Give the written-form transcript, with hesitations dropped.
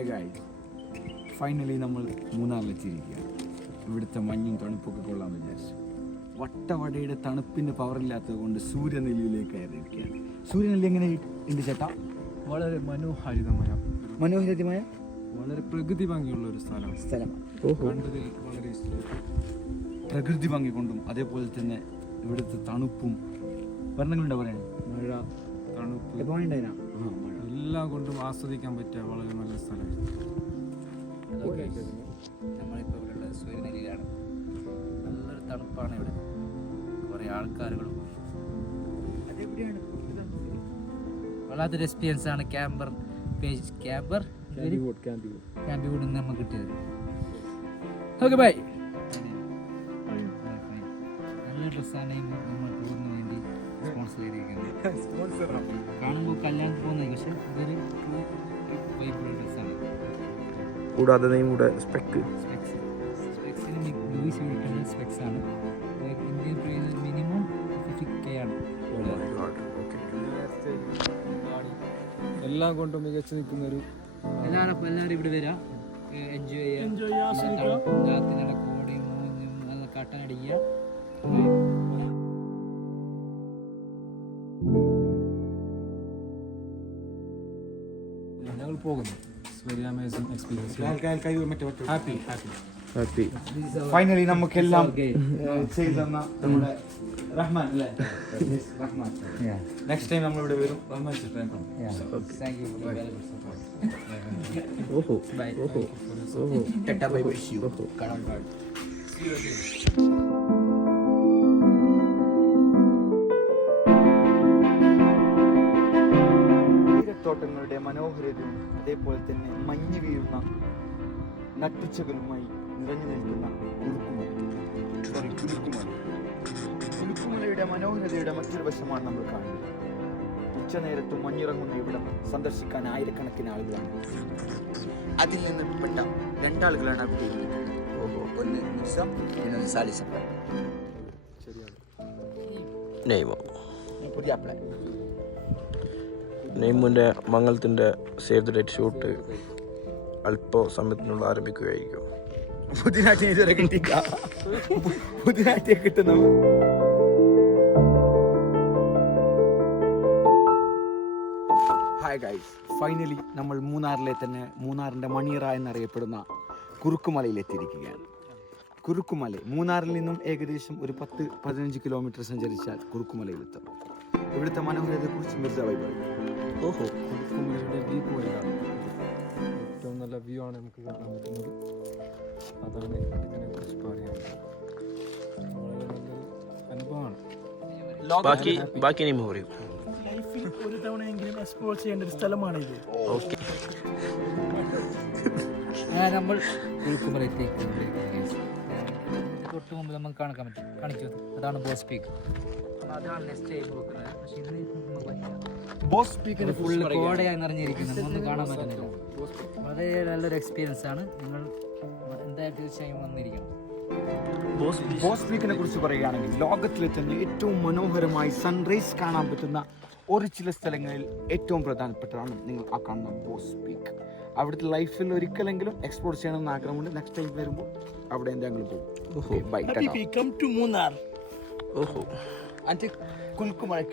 Hi guys, finally നമ്മൾ മൂന്നാറിലെത്തിയിരിക്കുകയാണ്. ഇവിടുത്തെ മഞ്ഞും തണുപ്പൊക്കെ കൊള്ളാൻ വിചാരിച്ചു. വട്ടവടയുടെ തണുപ്പിന് പവറില്ലാത്തത് കൊണ്ട് സൂര്യനെല്ലിയിലേക്ക് കയറിയിരിക്കുകയാണ്. സൂര്യനെല്ലി എങ്ങനെ ഉണ്ട് ചേട്ടാ? വളരെ മനോഹാരിതമായ വളരെ പ്രകൃതി ഭംഗിയുള്ള ഒരു സ്ഥലമാണ്. കണ്ടതിൽ വളരെ ഇഷ്ടം. പ്രകൃതി ഭംഗി കൊണ്ടും അതേപോലെ തന്നെ ഇവിടുത്തെ തണുപ്പും വർണ്ണങ്ങളുണ്ട് പറയാൻ. മഴ, തണുപ്പ് എല്ലാം കൊണ്ടും ആസ്വദിക്കാൻ പറ്റിയ വളരെ നല്ല സ്ഥലമാണ്. നമ്മളിപ്പോൾ ഇവിടെയുള്ള സൂര്യനെല്ലിയിലാണ്. നല്ലൊരു തണുപ്പാണ് ഇവിടെ. കുറേ ആൾക്കാരുകളും വല്ലാത്തൊരു എക്സ്പീരിയൻസ് ആണ്. ക്യാമ്പിവൂഡിൽ നിന്ന് നമുക്ക് കിട്ടിയത്. Okay bye. നല്ല ഡ്രസ്സാണ് നമ്മൾ ടൂറിന് വേണ്ടി സ്പോൺസർ ചെയ്തിരിക്കുന്നത്. കാണുമ്പോൾ കല്യാണത്തിന് പോകുന്നത്, പക്ഷെ ഇതൊരു വൈബിളുള്ള ഡ്രസ്സാണ്. കൂടാതെ കൂടെ സ്പെക്സിന് ലൂയിസ് വിൽക്കുന്ന സ്പെക്സ് ആണ്. ഇന്ത്യൻ പ്രൈസ് മിനിമം 50K ആണ്. എല്ലാം കൊണ്ടും മികച്ചു നിൽക്കുന്ന ഒരു എല്ലാവരും ഇവിടെ വരാം, എൻജോയ് ചെയ്യാം. രാത്രി നല്ല കോടയും മൂന്നും നല്ല കട്ടനടിക്കുക. ഞങ്ങൾ പോകുന്നു. Very amazing experience. Happy. Finally നമുക്കെല്ലാം ചെയ്തു തന്ന നമ്മുടെ റഹ്മാൻ അല്ലേ? റഹ്മാൻ. നെക്സ്റ്റ് ടൈം നമ്മൾ ഇവിടെ വരും. Rahman Thank you for the valuable support. തോട്ടങ്ങളുടെ മനോഹരതയും അതേപോലെ തന്നെ മഞ്ഞ് വീഴുന്ന നട്ടുച്ചകളുമായി നിറഞ്ഞു നിൽക്കുന്ന കുലുക്കുമലയുടെ മനോഹരതയുടെ മറ്റൊരു വശമാണ് നമ്മൾ കാണുന്നത്. ഉച്ചനേരത്തും മഞ്ഞിറങ്ങുന്ന ഇവിടം സന്ദർശിക്കാൻ ആയിരക്കണക്കിന് ആളുകളാണ്. അതിൽ നിന്ന് പെട്ട രണ്ടാളുകളാണ് അവിടെ ഇരിക്കുന്നത്. ഒന്ന് മിർസ, പിന്നെ സാലിസ. പുതിയ പ്ലാൻ. നെയ്മുൻ്റെ മംഗളത്തിൻ്റെ സേവ് ദ ഡേറ്റ് ഷൂട്ട് അല്പ സമയത്തിനുള്ള ആരംഭിക്കുകയായിരിക്കും. ബുധനാഴ്ച ഇതുവരെ കിട്ടിയില്ല. ബുധനാഴ്ച കിട്ടുന്ന ഹായ് ഗൈസ്, ഫൈനലി നമ്മൾ മൂന്നാറിൻ്റെ മണിയറ എന്നറിയപ്പെടുന്ന കുറുക്കുമലയിലെത്തിയിരിക്കുകയാണ്. കുറുക്കുമല മൂന്നാറിൽ നിന്നും ഏകദേശം ഒരു 10-15 കിലോമീറ്റർ സഞ്ചരിച്ചാൽ കുറുക്കുമലയിലെത്തും. ഇവിടുത്തെ മനോഹരതയെക്കുറിച്ച് മിർസ വൈബ്. കുറുക്കുമലയുടെ വ്യൂ പോയിന്റാണ്. ഏറ്റവും നല്ല വ്യൂ ആണ് നമുക്ക് കാണാൻ പറ്റുന്നത്. അതാണ് ഇതിനെ കുറിച്ച് പറയാൻ. വളരെ നല്ലൊരു അനുഭവമാണ്. ബാക്കി നീ പറയൂ. ലൈഫിൽ ഒരു തവണയെങ്കിലും എക്സ്പ്ലോർ ചെയ്യേണ്ട ഒരു സ്ഥലമാണ് ഇത്. ഓക്കെ, നമ്മൾ കുറുക്കുമല എത്തിക്കൊണ്ടിരിക്കുന്നത്. തൊട്ട് മുമ്പ് നമുക്ക് കാണിച്ചത് അതാണ് ബോസ് പീക്ക്. അതാണ് നെക്സ്റ്റ് ടൈം നോക്കുന്നത്. പക്ഷെ ഇതിന് ബോസ് പീക്കിന് ഫുള്ള് കോടയായി നിറഞ്ഞിരിക്കുന്നത്, ഒന്നും കാണാൻ പറ്റുന്നില്ല. വളരെ നല്ലൊരു എക്സ്പീരിയൻസ് ആണ്. നിങ്ങൾ എന്തായാലും തീർച്ചയായും വന്നിരിക്കണം. ബോസ് പീക്കിനെ കുറിച്ച് പറയുകയാണെങ്കിൽ ലോകത്തിലെ തന്നെ ഏറ്റവും മനോഹരമായി സൺറൈസ് കാണാൻ പറ്റുന്ന ഒരു ചില സ്ഥലങ്ങളിൽ ഏറ്റവും പ്രധാനപ്പെട്ടതാണ് നിങ്ങൾ ആ കാണുന്ന ബോസ് പീക്ക്. അവിടുത്തെ ലൈഫിൽ ഒരിക്കലെങ്കിലും എക്സ്പ്ലോർ ചെയ്യണമെന്ന് ആഗ്രഹമുണ്ട്. നെക്സ്റ്റ് ടൈം വരുമ്പോൾ അവിടെ എന്തെങ്കിലും പോകും. ബൈ. Come to Munnar. കുലുക്കുമലയ്ക്ക്